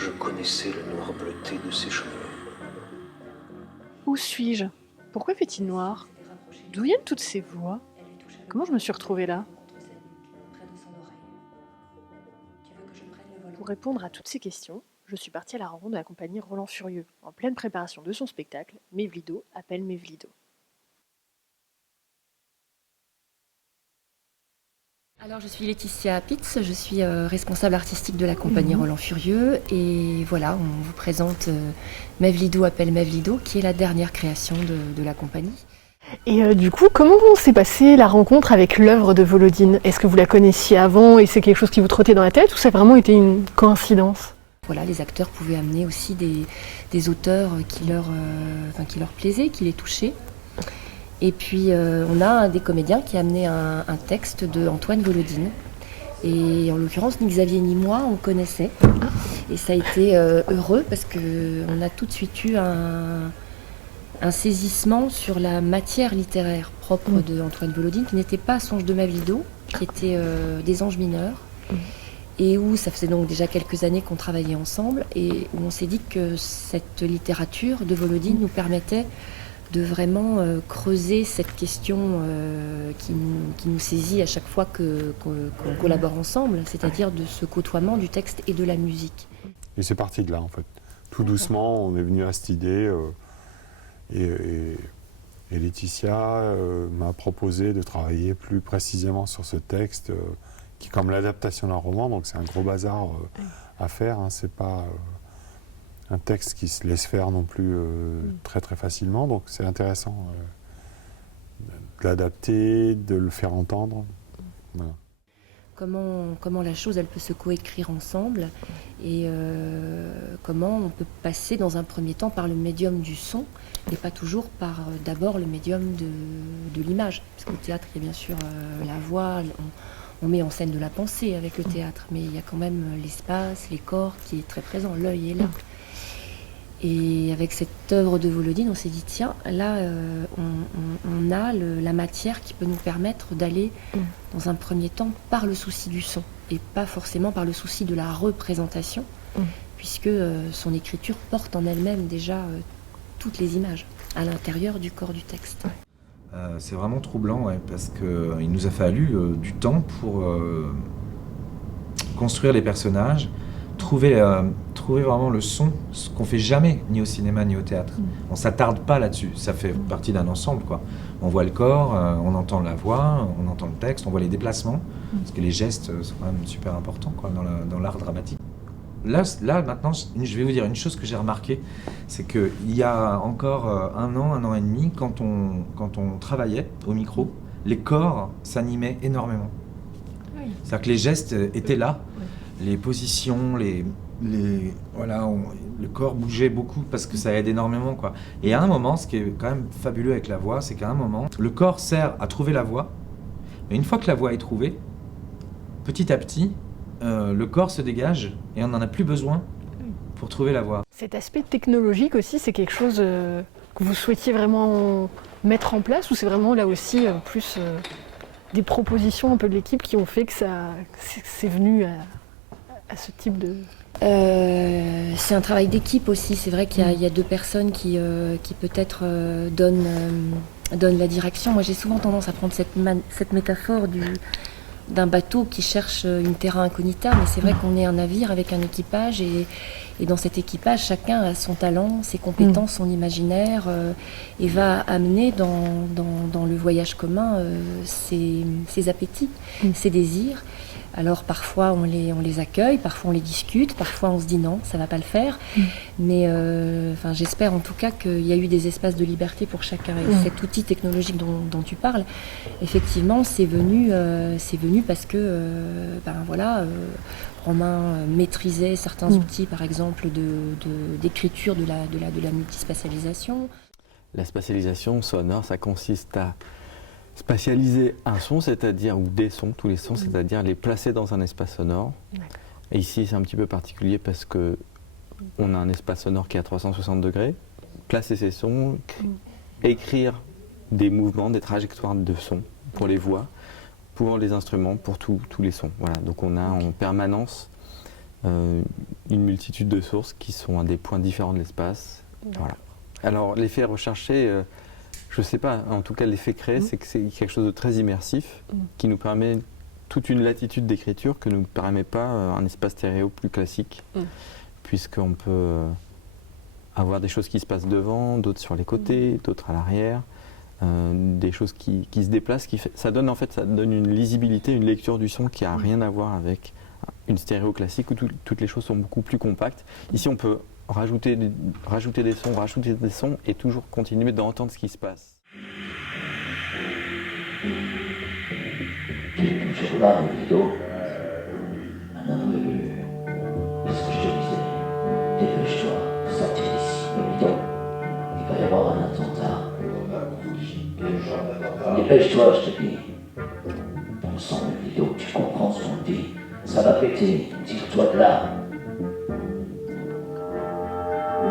Je connaissais le noir bleuté de ses cheveux. Où suis-je? Pourquoi fait-il noir? D'où viennent toutes ces voix? Comment je me suis retrouvée là? Pour répondre à toutes ces questions, je suis partie à la rencontre de la compagnie Roland Furieux, en pleine préparation de son spectacle Mevlido appelle Mevlido. Alors je suis Laetitia Pitz, je suis responsable artistique de la compagnie Roland Furieux et voilà, on vous présente Mevlido appelle Mevlido qui est la dernière création de la compagnie. Et du coup, comment s'est passée la rencontre avec l'œuvre de Volodine? Est-ce que vous la connaissiez avant et c'est quelque chose qui vous trottait dans la tête ou ça a vraiment été une coïncidence? Voilà, les acteurs pouvaient amener aussi des auteurs qui leur plaisaient, qui les touchaient. Et puis on a un des comédiens qui a amené un texte de Antoine Volodine. Et en l'occurrence, ni Xavier ni moi, on connaissait. Et ça a été heureux parce qu'on a tout de suite eu un saisissement sur la matière littéraire propre de Antoine Volodine, qui n'était pas Songe de Mevlido, qui était des Anges mineurs. Et où ça faisait donc déjà quelques années qu'on travaillait ensemble et où on s'est dit que cette littérature de Volodine nous permettait de vraiment creuser cette question qui nous saisit à chaque fois qu'on collabore ensemble, c'est-à-dire de ce côtoiement du texte et de la musique. Et c'est parti de là en fait. Tout doucement, on est venu à cette idée et Laetitia m'a proposé de travailler plus précisément sur ce texte qui est comme l'adaptation d'un roman, donc c'est un gros bazar à faire, hein. C'est pas un texte qui se laisse faire non plus très très facilement, donc c'est intéressant de l'adapter, de le faire entendre. Voilà. Comment la chose elle peut se coécrire ensemble et comment on peut passer dans un premier temps par le médium du son et pas toujours par d'abord le médium de l'image. Parce qu'au théâtre, il y a bien sûr la voix, on met en scène de la pensée avec le théâtre, mais il y a quand même l'espace, les corps qui est très présent, l'œil est là. Et avec cette œuvre de Volodine, on s'est dit, tiens, là, on a la matière qui peut nous permettre d'aller, dans un premier temps, par le souci du son, et pas forcément par le souci de la représentation, puisque son écriture porte en elle-même déjà toutes les images, à l'intérieur du corps du texte. C'est vraiment troublant, ouais, parce qu'il nous a fallu du temps pour construire les personnages, trouver vraiment le son, ce qu'on fait jamais, ni au cinéma ni au théâtre. On s'attarde pas là-dessus, ça fait partie d'un ensemble, quoi. On voit le corps, on entend la voix, on entend le texte, on voit les déplacements, parce que les gestes sont quand même super importants, quoi, dans l'art dramatique. Là, maintenant, je vais vous dire une chose que j'ai remarqué, c'est qu'il y a encore un an et demi, quand on travaillait au micro, les corps s'animaient énormément. Oui. C'est-à-dire que les gestes étaient là, les positions, voilà, le corps bougeait beaucoup parce que ça aide énormément, quoi. Et à un moment, ce qui est quand même fabuleux avec la voix, c'est qu'à un moment, le corps sert à trouver la voix, mais une fois que la voix est trouvée, petit à petit, le corps se dégage et on n'en a plus besoin pour trouver la voix. Cet aspect technologique aussi, c'est quelque chose que vous souhaitiez vraiment mettre en place ou c'est vraiment là aussi plus des propositions un peu de l'équipe qui ont fait que c'est venu à ce type de... C'est un travail d'équipe aussi. C'est vrai qu'il y a deux personnes qui peut-être donnent la direction. Moi, j'ai souvent tendance à prendre cette métaphore d'un bateau qui cherche une terra incognita, mais c'est vrai qu'on est un navire avec un équipage et dans cet équipage, chacun a son talent, ses compétences, son imaginaire et va amener dans le voyage commun ses appétits, ses désirs. Alors parfois on les accueille, parfois on les discute, parfois on se dit non, ça va pas le faire. Mais j'espère en tout cas qu'il y a eu des espaces de liberté pour chacun. Et cet outil technologique dont tu parles, effectivement, c'est venu parce que Romain maîtrisait certains outils, par exemple d'écriture de la multispatialisation. La spatialisation sonore, ça consiste à spatialiser un son, c'est-à-dire, ou des sons, tous les sons, c'est-à-dire les placer dans un espace sonore. Et ici, c'est un petit peu particulier parce que on a un espace sonore qui est à 360 degrés, placer ces sons, écrire des mouvements, des trajectoires de sons pour les voix, pour les instruments, pour tous les sons. Voilà. Donc on a en permanence une multitude de sources qui sont à des points différents de l'espace. Voilà. Alors l'effet recherché, je ne sais pas, en tout cas l'effet créé, c'est que c'est quelque chose de très immersif qui nous permet toute une latitude d'écriture que ne nous permet pas un espace stéréo plus classique, puisqu'on peut avoir des choses qui se passent devant, d'autres sur les côtés, d'autres à l'arrière, des choses qui se déplacent, ça donne une lisibilité, une lecture du son qui n'a rien à voir avec une stéréo classique où toutes les choses sont beaucoup plus compactes. Ici on peut rajouter des sons et toujours continuer d'entendre ce qui se passe. Toujours là, le rideau. Un homme venu. C'est ce que je te disais. Dépêche-toi, sortir d'ici, le rideau. Il va y avoir un attentat. Dépêche-toi, je te dis. Bon sang, le rideau, tu comprends ce qu'on dit. Ça va péter. Tire-toi de là.